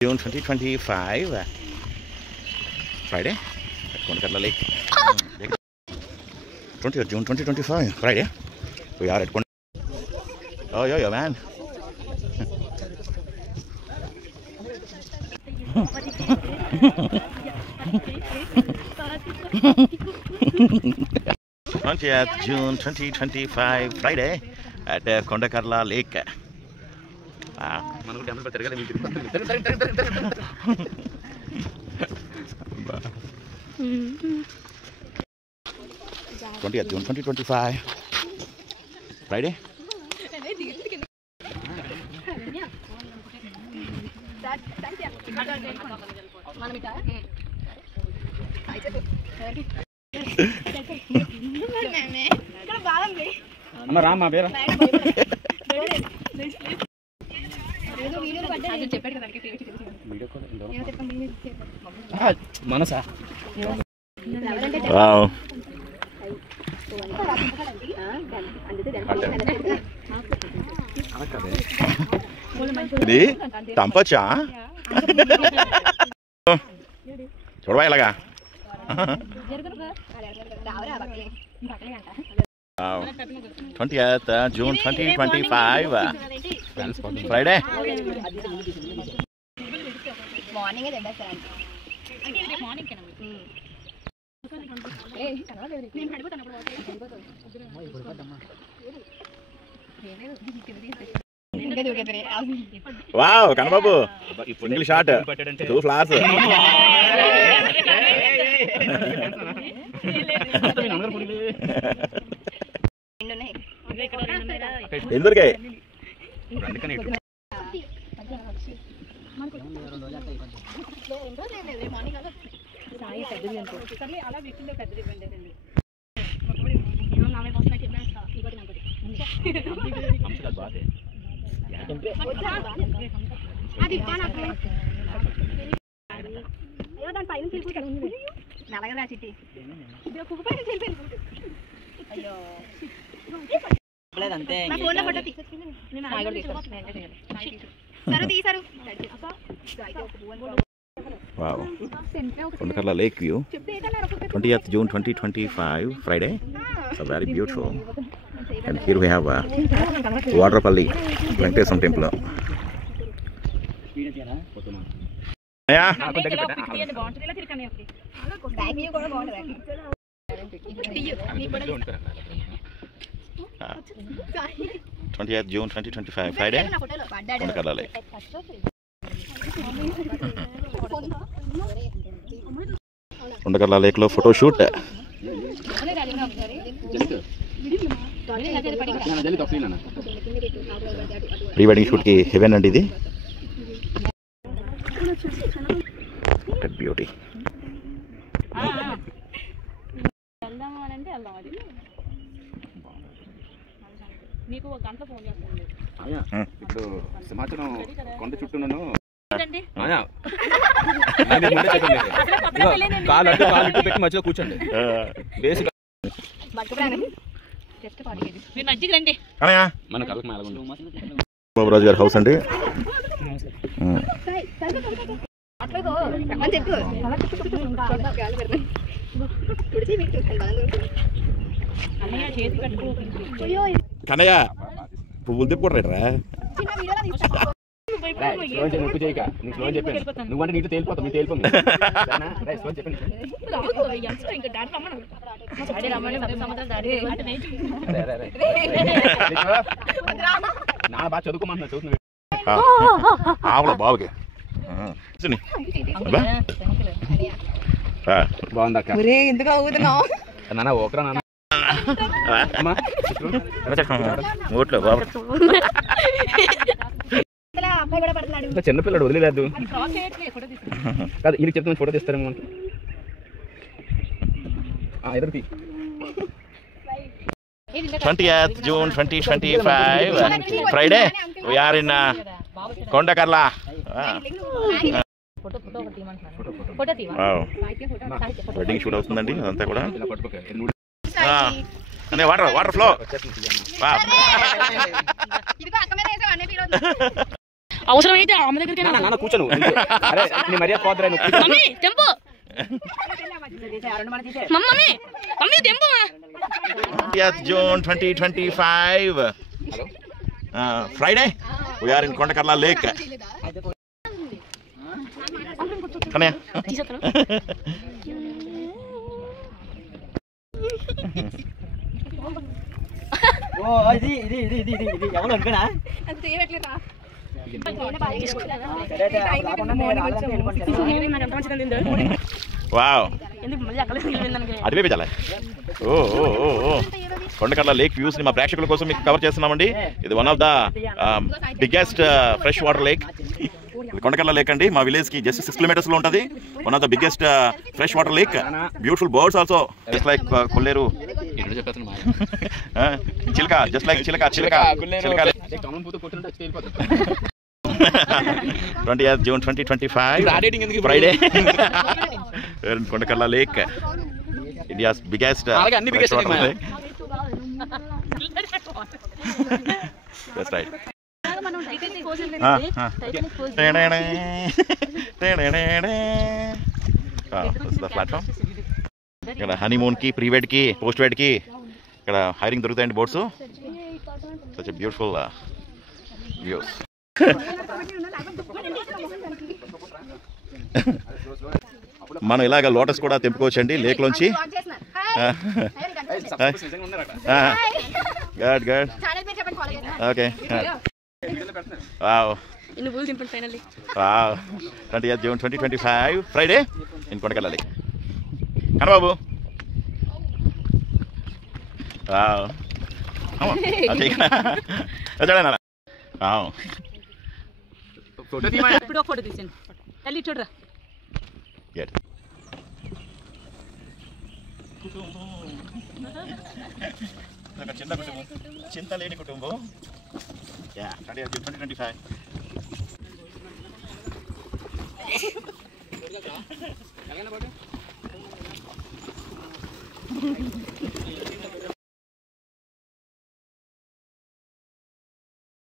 June 2025, Friday at Kondakarla Lake. 20th June 2025, Friday. We are at Oh, yo, man. June 2025, Friday at Kondakarla Lake. Wow. 20th June 2025, Friday. Rama, Vera. Manasa. Wow. Ini tanpa cah. Coba ya laga. Wow. 20th June 2025, Friday. Morning is the best time. Morning can Wow, kan babu. Single shot. 2 flowers. Endurke. Wow. Kondakarla Lake view. 20th June 2025, Friday. So very beautiful. And here we have Vadrapalli Venkateswara Temple. Yeah. 20th June 2025, Friday. Kondakarla Lake. Kondakarla Lake lo photo shoot. Pre-wedding shoot ki heaven and idi. That beauty. ఇప్పుడు సమాచారం కొండ చుట్టూనను కాలు పెట్టి మధ్యలో కూర్చోండి. Basic మన బాబురాజు గారి house అండి. కన్నయ్య పువ్వులు తిప్పుకుంటారా? నువ్వంటే నీళ్ళు తేలిపోతావు, మీరు తేలిపోతుంది. నా బాగా చదువుకోమంటున్నా, చదువుతున్నా బాబుకి బాగుంది అక్క. నాన్న ఓకరా నాన్న ఓట్లో బాబు చిన్నపిల్లడు వదిలేదు కాదు. వీళ్ళకి చెప్తాను photo తీస్తారేమో. ఎదురుకి 20th June 2025, Friday. We are in Kondakarla. Wow. Wedding shoot అవుతుందండి అదంతా కూడా. అనే వాటర్ ఫ్లో. అవసరమైతే అమ్మ దగ్గరికి నాన్న కూర్చోను అరే నీ మర్యాద పోద్దురా నువ్వు మమ్మీ తెంపు మమ్మీ మమ్మీ తెంపు 20th June 2025 Friday we are in Kondakarla Lake. Kanaya ఓ ఇది ఎవరు అనుకున్నా అది తీయట్లేదా wow అడివే పెట్టాలి ఓ కొండకర్ల లేక్ వ్యూస్ ని మా ప్రేక్షకుల కోసం మీకు కవర్ చేస్తున్నామండి. ఇది one of the biggest fresh water lake. Kondakarla lake అండి, మా విలేజ్ కి జస్ట్ 6 kilometers లో ఉంటుంది. One of the biggest fresh water lake. Beautiful birds also just like Kolleru చిలక, జస్ట్ లైక్ చిలక 20th June 2025 Friday Kondakarla Lake, India's biggest freshwater lake. That's right. This is the platform. ఇక్కడ honeymoon కి, pre-wed కి, post వెడ్ కి ఇక్కడ hiring దొరుకుతాయండి boats. Such a beautiful views. మనం ఇలాగ లోటస్ కూడా తెంపుకోవచ్చండి లేక్ లోంచి. Good good okay. Wow 20th June 2025 Friday in Kondakarla Lake. Kan babu. Wow. Come on. Okay. Acha na. Wow. Photo తీయమా? ఇప్పుడు ఒక ఫోటో తీసాను. తల్లి చూడరా. Get. ఒక చిన్న కుటుంబం, చింత లేని కుటుంబం. Yeah 20th June 2025.